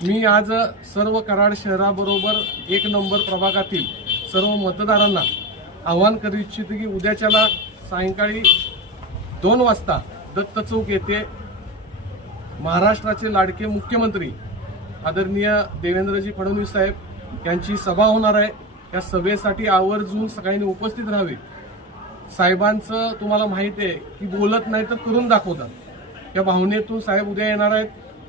मी आज सर्व कराड शहराबरोबर एक नंबर प्रभागातील सर्व मतदारांना आवाहन करू इच्छितो की उद्याच्याला सायंकाळी दोन वाजता दत्त चौक येथे महाराष्ट्राचे लाडके मुख्यमंत्री आदरणीय देवेंद्रजी फडणवीस साहेब यांची सभा होणार आहे. या सभेसाठी आवर्जून सगळ्यांनी उपस्थित राहावे. साहेबांचं तुम्हाला माहिती आहे की बोलत नाही तर करून दाखवतात. या भावनेतून साहेब उद्या येणार आहेत.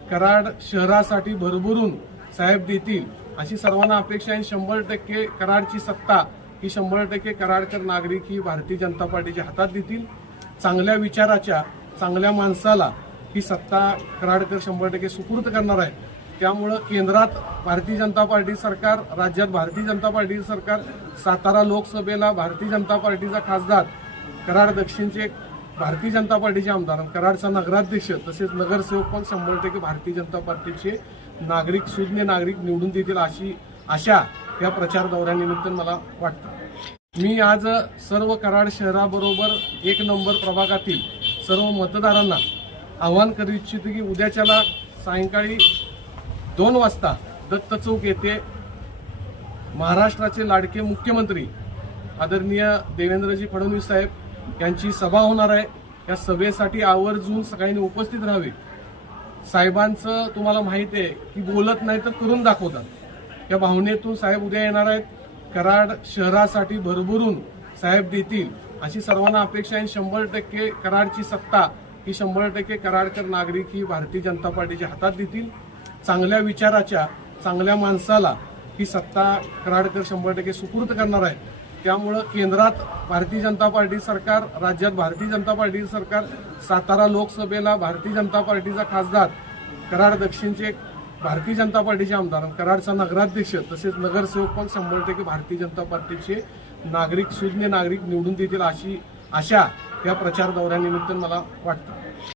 कराड शहरासाठी भरभरून साहेब देतील अशी सर्वांना अपेक्षा आहे. शंभर टक्के कराडची सत्ता ही शंभर टक्के कराडकर नागरिक ही भारतीय जनता पार्टीच्या हातात देतील. चांगल्या विचाराच्या चांगल्या माणसाला ही सत्ता कराडकर शंभर टक्के सुपूर्द करणार आहे. त्यामुळं केंद्रात भारतीय जनता पार्टी सरकार राज्यात भारतीय जनता पार्टी सरकार सातारा लोकसभेला भारतीय जनता पार्टीचा खासदार कराड दक्षिणचे भारतीय जनता पार्टीचे आमदार कराडचा नगराध्यक्ष तसेच नगरसेवक पण शंभर टक्के भारतीय जनता पार्टीचे नागरिक सुज्ञ नागरिक निवडून देतील अशी आशा या प्रचार दौऱ्यानिमित्त मला वाटतं. मी आज सर्व कराड शहराबरोबर एक नंबर प्रभागातील सर्व मतदारांना आवाहन करू इच्छितो की उद्याच्याला सायंकाळी दोन वाजता दत्त चौक येथे महाराष्ट्राचे लाडके मुख्यमंत्री आदरणीय देवेंद्रजी फडणवीस साहेब यांची सभा होणार आहे. या सभेसाठी आवर्जून सगळ्यांनी उपस्थित राहावे. साहेबांचं तुम्हाला माहिती आहे की बोलत नाही तर करून दाखवतात. या भावनेतून साहेब उद्या येणार आहेत. कराड शहरासाठी भरभरून साहेब देतील अशी सर्वांना अपेक्षा आहे. शंभर टक्के कराडची सत्ता ही शंभर टक्के कराडकर नागरिक ही भारतीय जनता पार्टीच्या हातात देतील. चांगल्या विचाराच्या चांगल्या माणसाला ही सत्ता कराडकर शंभर टक्के सुपूर्द करणार आहे. त्यामुळं केंद्रात भारतीय जनता पार्टी सरकार राज्यात भारतीय जनता पार्टी सरकार सातारा लोकसभेला भारतीय जनता पार्टीचा खासदार कराड दक्षिणचे भारतीय जनता पार्टीचे आमदार कराडचा नगराध्यक्ष तसेच नगरसेवक पण शंभर टक्के भारतीय जनता पार्टीचे नागरिक सुज्ञ नागरिक निवडून देतील अशी आशा या प्रचार दौऱ्यानिमित्त मला वाटतं.